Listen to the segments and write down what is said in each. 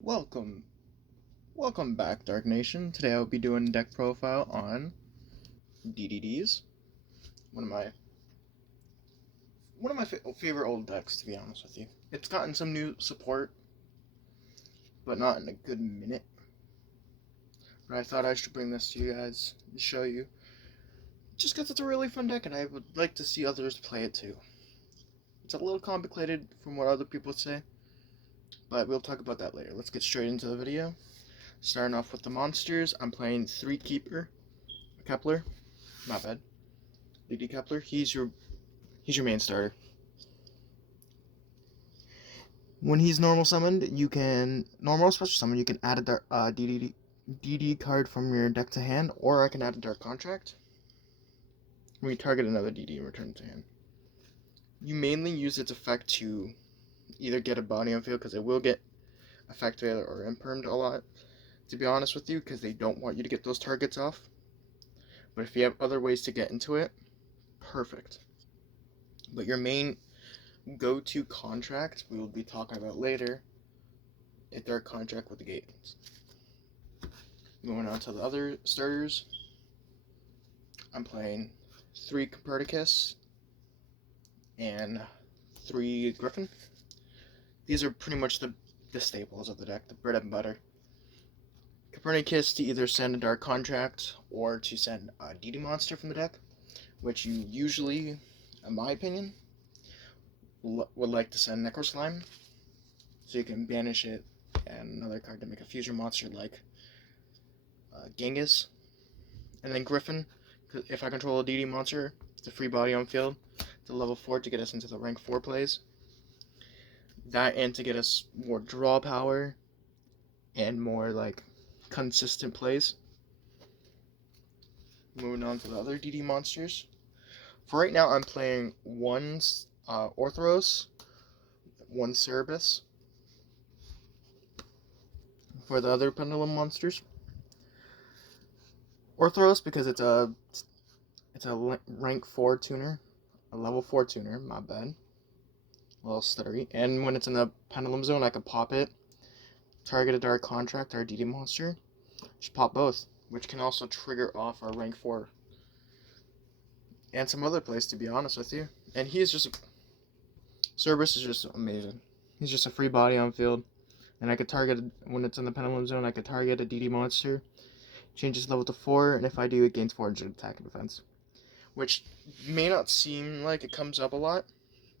Welcome, welcome back, Dark Nation. Today I will be doing a deck profile on DDDs. One of my favorite old decks, to be honest with you. It's gotten some new support, but not in a good minute. But I thought I should bring this to you guys to show you, just because it's a really fun deck, and I would like to see others play it too. It's a little complicated from what other people say, but we'll talk about that later. Let's get straight into the video. Starting off with the monsters, I'm playing 3 Keeper Kepler. Not bad. DD Kepler. He's your main starter. When he's normal summoned, you can normal special summon. You can add a DD card from your deck to hand, or I can add a Dark Contract. When you target another DD and return it to hand. You mainly use its effect to either get a body on field, because it will get effect failure or impermed a lot, to be honest with you, because they don't want you to get those targets off. But if you have other ways to get into it, perfect. But your main go-to contract, we will be talking about later, a Dark Contract with the Gates. Moving on to the other starters, I'm playing 3 Copernicus and 3 Griffin. These are pretty much the staples of the deck, the bread and butter. Copernicus to either send a Dark Contract or to send a DD monster from the deck, which you usually, in my opinion, would like to send Necro Slime, so you can banish it and another card to make a fusion monster like Genghis. And then Griffin, if I control a DD monster, it's a free body on field to level 4 to get us into the rank 4 plays. That and to get us more draw power and more like consistent plays. Moving on to the other DD monsters. For right now, I'm playing 1 Orthros, 1 Cerberus. For the other Pendulum monsters, Orthros, because it's a rank 4 tuner, a level 4 tuner, my bad. A little stuttery. And when it's in the Pendulum Zone, I can pop it, target a Dark Contract or a DD monster, just pop both, which can also trigger off our rank 4. And some other plays, to be honest with you. And he is just, Cerberus is just amazing. He's just a free body on field. And I could target, when it's in the Pendulum Zone, I could target a DD monster, change its level to 4, and if I do, it gains 400 attack and defense. Which may not seem like it comes up a lot,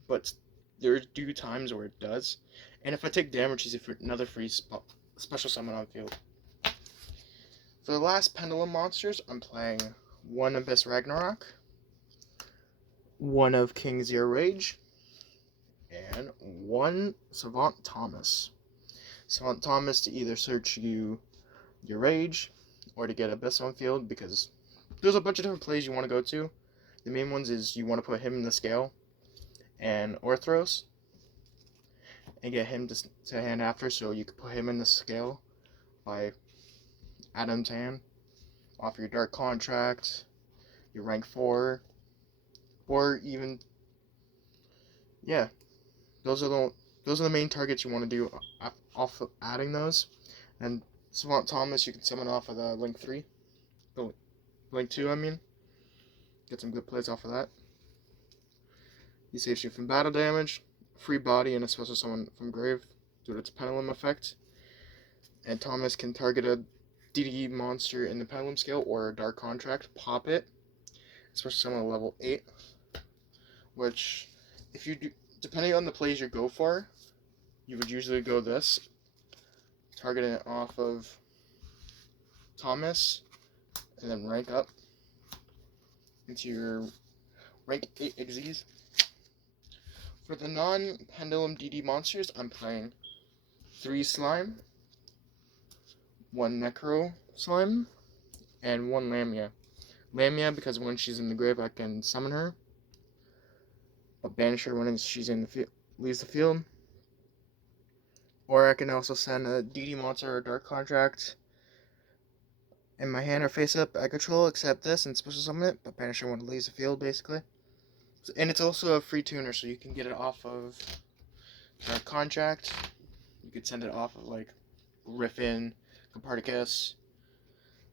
but there do times where it does. And if I take damage, he's another free special summon on field. For the last Pendulum monsters, I'm playing 1 Abyss Ragnarok, 1 of King Zero Rage, and 1 Savant Thomas. Savant Thomas to either search your Rage or to get Abyss on field, because there's a bunch of different plays you want to go to. The main ones is you want to put him in the scale and Orthros and get him to hand after, so you can put him in the scale by adding him to hand off your Dark Contract, your rank 4, or even, yeah, those are the main targets you want to do off of adding those. And Savant Thomas you can summon off of the Link 3. The Link 2, I mean. Get some good plays off of that. He saves you from battle damage, free body, and a special summon from grave due to its Pendulum effect. And Thomas can target a DD monster in the Pendulum scale or a Dark Contract, pop it, special summon a level 8. Which, if you do, depending on the plays you go for, you would usually go this, targeting it off of Thomas, and then rank up into your rank 8 Xyz. For the non-Pendulum DD monsters, I'm playing 3 Slime, 1 Necro Slime, and 1 Lamia. Lamia, because when she's in the grave, I can summon her, but banish her when she's in the leaves the field. Or I can also send a DD monster or Dark Contract in my hand or face up. I control, accept this, and special summon it, but banish her when it leaves the field, basically. And it's also a free tuner, so you can get it off of Dark Contract. You could send it off of, like, Griffin, Copernicus.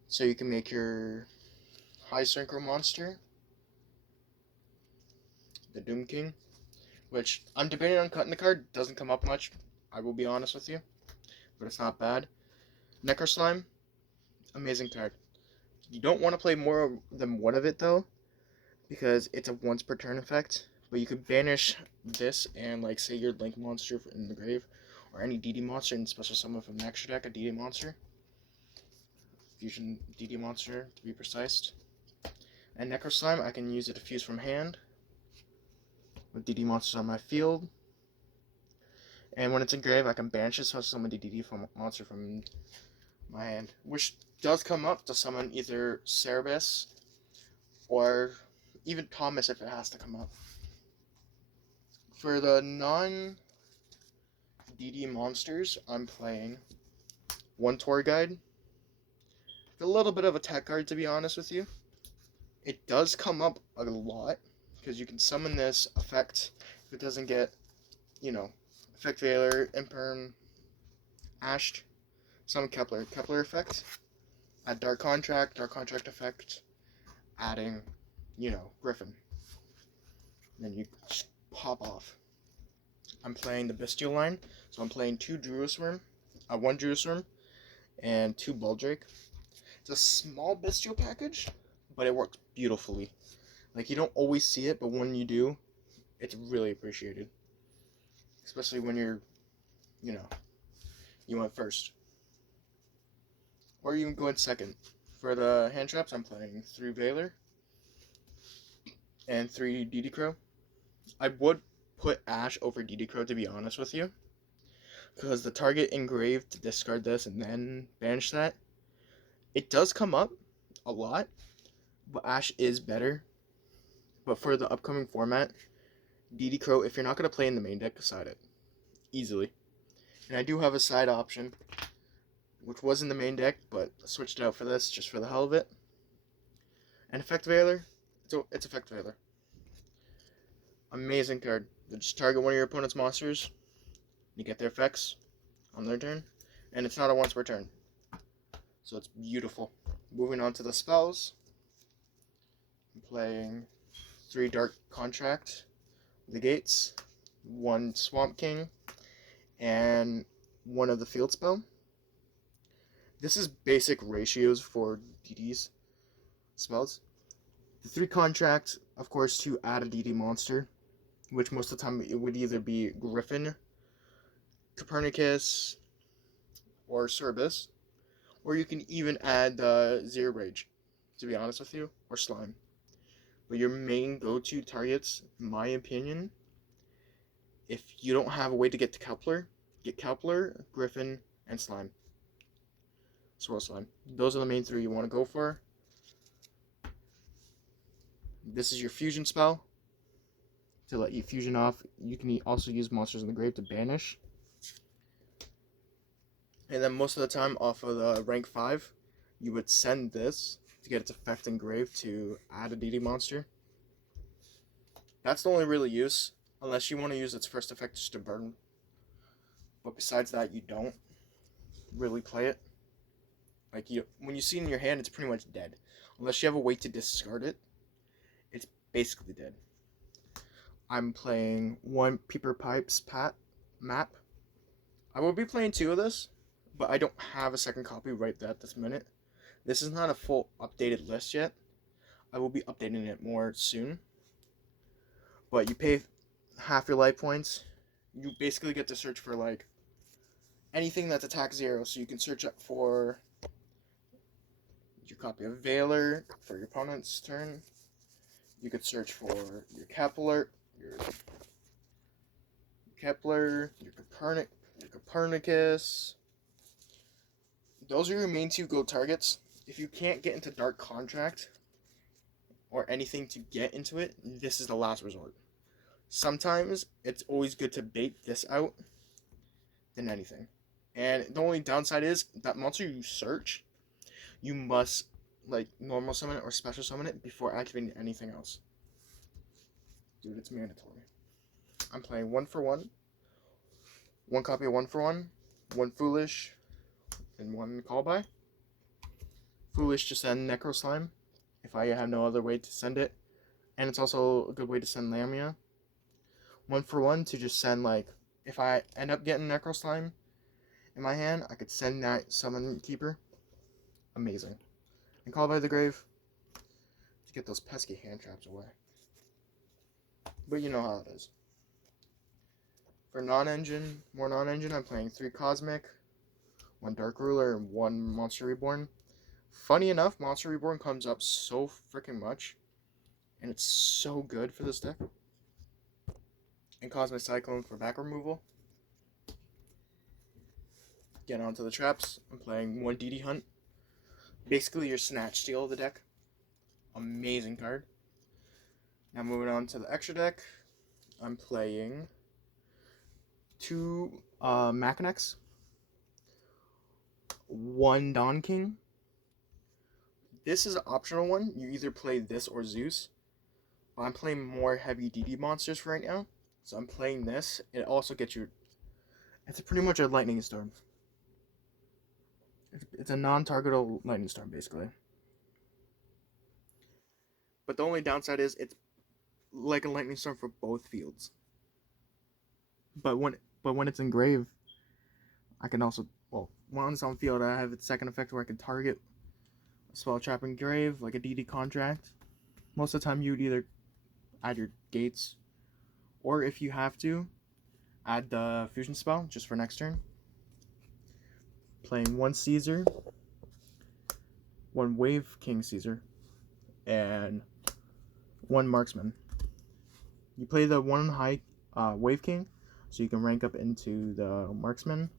So you can make your high synchro monster, the Doom King, which I'm debating on cutting the card. Doesn't come up much, I will be honest with you, but it's not bad. Necro Slime, amazing card. You don't want to play more than one of it though, because it's a once per turn effect. But you could banish this and like say your Link monster in the grave, or any DD monster and special summon from the extra deck a DD monster. Fusion DD monster to be precise. And Necro Slime, I can use it to fuse from hand with DD monsters on my field. And when it's in grave, I can banish it so I summon the DD monster from my hand, which does come up to summon either Cerebus or even Thomas if it has to come up. For the non-DD monsters, I'm playing one Tour Guide. It's a little bit of a tech card, to be honest with you. It does come up a lot, because you can summon this effect if it doesn't get, Effect Veiler, Imperm, Ashed, summon Kepler. Kepler effect, add Dark Contract effect, adding, Griffin. Then you just pop off. I'm playing the Bestial line, so I'm playing one Druisworm, and 2 Baldrake. It's a small Bestial package, but it works beautifully. Like, you don't always see it, but when you do, it's really appreciated. Especially when you're, you went first. Or you can go in second. For the hand traps, I'm playing 3 Veiler and 3 DD Crow. I would put Ash over DD Crow, to be honest with you, because the target engraved to discard this and then banish that, it does come up a lot, but Ash is better. But for the upcoming format, DD Crow, if you're not going to play in the main deck, side it easily. And I do have a side option, which was in the main deck, but I switched it out for this just for the hell of it. And Effect Veiler, it's Effect Veiler. Amazing card. You just target one of your opponent's monsters, you get their effects on their turn, and it's not a once per turn. So it's beautiful. Moving on to the spells. I'm playing 3 Dark Contract, the Gates, 1 Swamp King, and 1 of the Field Spell. This is basic ratios for DD's spells. The 3 Contract, of course, to add a DD monster, which most of the time it would either be Griffin, Copernicus, or Cerebus, or you can even add Zero Rage, to be honest with you, or Slime. But your main go-to targets, in my opinion, if you don't have a way to get to Kepler, get Kepler, Griffin, and Slime. Swirl Slime. Those are the main 3 you want to go for. This is your fusion spell. To let you fusion off, you can also use monsters in the grave to banish. And then most of the time, off of the rank 5, you would send this to get its effect in grave to add a DD monster. That's the only real use, unless you want to use its first effect just to burn. But besides that, you don't really play it. Like, when you see it in your hand, it's pretty much dead. Unless you have a way to discard it, it's basically dead. I'm playing 1 Peeper Pipes map. I will be playing 2 of this, but I don't have a second copy right at this minute. This is not a full updated list yet. I will be updating it more soon. But you pay half your life points. You basically get to search for, like, anything that's attack 0. So you can search up for your copy of Veiler for your opponent's turn. You could search for your Kepler, your Copernicus. Those are your main 2 go targets. If you can't get into Dark Contract or anything to get into it, this is the last resort. Sometimes it's always good to bait this out than anything. And the only downside is that monster you search, you must like normal summon it or special summon it before activating anything else. Dude, it's mandatory. I'm playing 1 for 1. 1 copy of 1 for 1. 1 Foolish. and 1 call by. Foolish to send Necro Slime if I have no other way to send it. And it's also a good way to send Lamia. 1 for 1 to just send, like, if I end up getting Necro Slime in my hand, I could send that Summon Keeper. Amazing. And Call by the Grave to get those pesky hand traps away. But you know how it is. For non-engine, more non-engine, I'm playing 3 Cosmic, 1 Dark Ruler, and 1 Monster Reborn. Funny enough, Monster Reborn comes up so freaking much, and it's so good for this deck. And Cosmic Cyclone for back removal. Get onto the traps. I'm playing 1 DD Hunt. Basically your Snatch Steal of the deck. Amazing card. Now moving on to the extra deck. I'm playing 2 Machinax, 1 Dawn King. This is an optional one. You either play this or Zeus. I'm playing more heavy DD monsters for right now. So I'm playing this. It also gets you... It's pretty much a Lightning Storm. It's a non-targetable Lightning Storm, basically. But the only downside is it's like a Lightning Storm for both fields. But when it's in grave, I can also... Well, when it's on field, I have its second effect where I can target a spell trap in grave, like a DD Contract. Most of the time, you would either add your gates, or if you have to, add the fusion spell just for next turn. Playing 1 Caesar, 1 Wave King Caesar, and 1 Marksman. You play the 1 high Wave King, so you can rank up into the Marksman.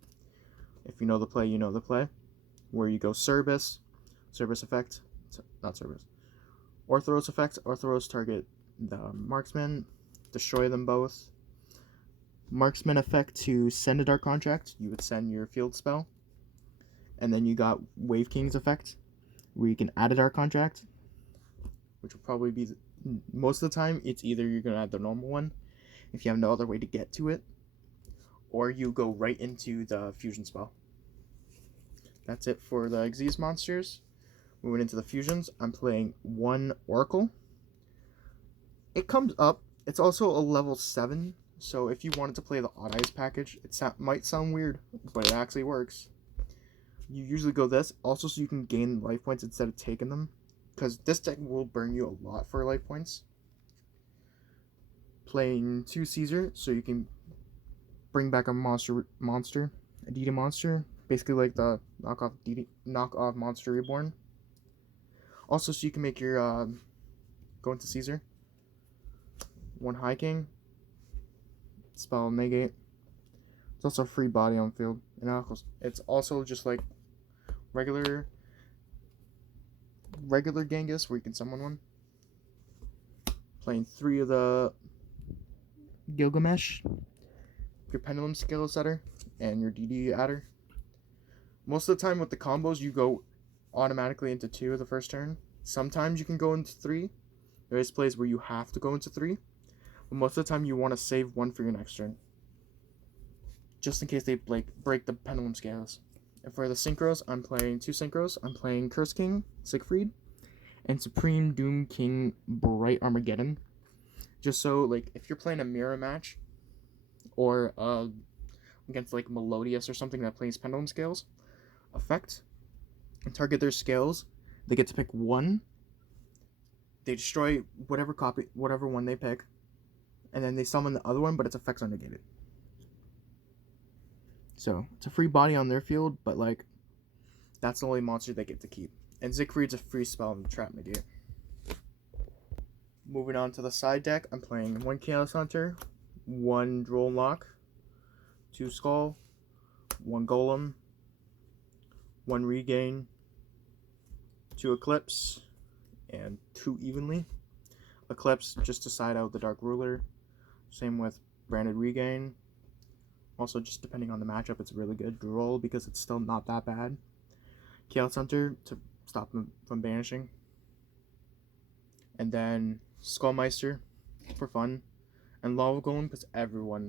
If you know the play, you know the play. Where you go Cerberus effect, not Cerberus, Orthoros effect. Orthoros target the Marksman, destroy them both. Marksman effect to send a Dark Contract, you would send your field spell. And then you got Wave King's effect, where you can add a Dark Contract, which will probably be, most of the time, it's either you're going to add the normal one, if you have no other way to get to it, or you go right into the fusion spell. That's it for the Xyz monsters. Moving into the fusions, I'm playing 1 Oracle. It comes up, it's also a level 7, so if you wanted to play the Odd Eyes package, it might sound weird, but it actually works. You usually go this, also so you can gain life points instead of taking them, because this deck will burn you a lot for life points. Playing 2 Caesar, so you can bring back a monster, a DD monster, basically like the knockoff Monster Reborn. Also, so you can make your go into Caesar. 1 High King, spell negate. It's also a free body on field, and it's also just like regular Genghis, where you can summon one. Playing 3 of the Gilgamesh, your Pendulum Scale Setter, and your DD Adder. Most of the time with the combos, you go automatically into 2 of the first turn. Sometimes you can go into 3. There is plays where you have to go into 3. But most of the time, you want to save 1 for your next turn, just in case they break the Pendulum Scales. And for the Synchros, I'm playing 2 Synchros. I'm playing Curse King, Siegfried, and Supreme Doom King, Bright Armageddon. Just so, like, if you're playing a mirror match, or against, like, Melodious or something that plays Pendulum Scales, effect, and target their scales, they get to pick 1. They destroy whatever one they pick, and then they summon the other one, but its effects are negated. So, it's a free body on their field, but, like, that's the only monster they get to keep. And Siegfried's a free spell and trap negate. Moving on to the side deck, I'm playing 1 Chaos Hunter, 1 Droll Lock, 2 Skull, 1 Golem, 1 Regain, 2 Eclipse, and 2 Evenly. Eclipse just to side out the Dark Ruler. Same with Branded Regain. Also, just depending on the matchup, it's really good. Droll, because it's still not that bad. Chaos Hunter to stop them from banishing. And then Skullmeister for fun. And Lava Golem, because everyone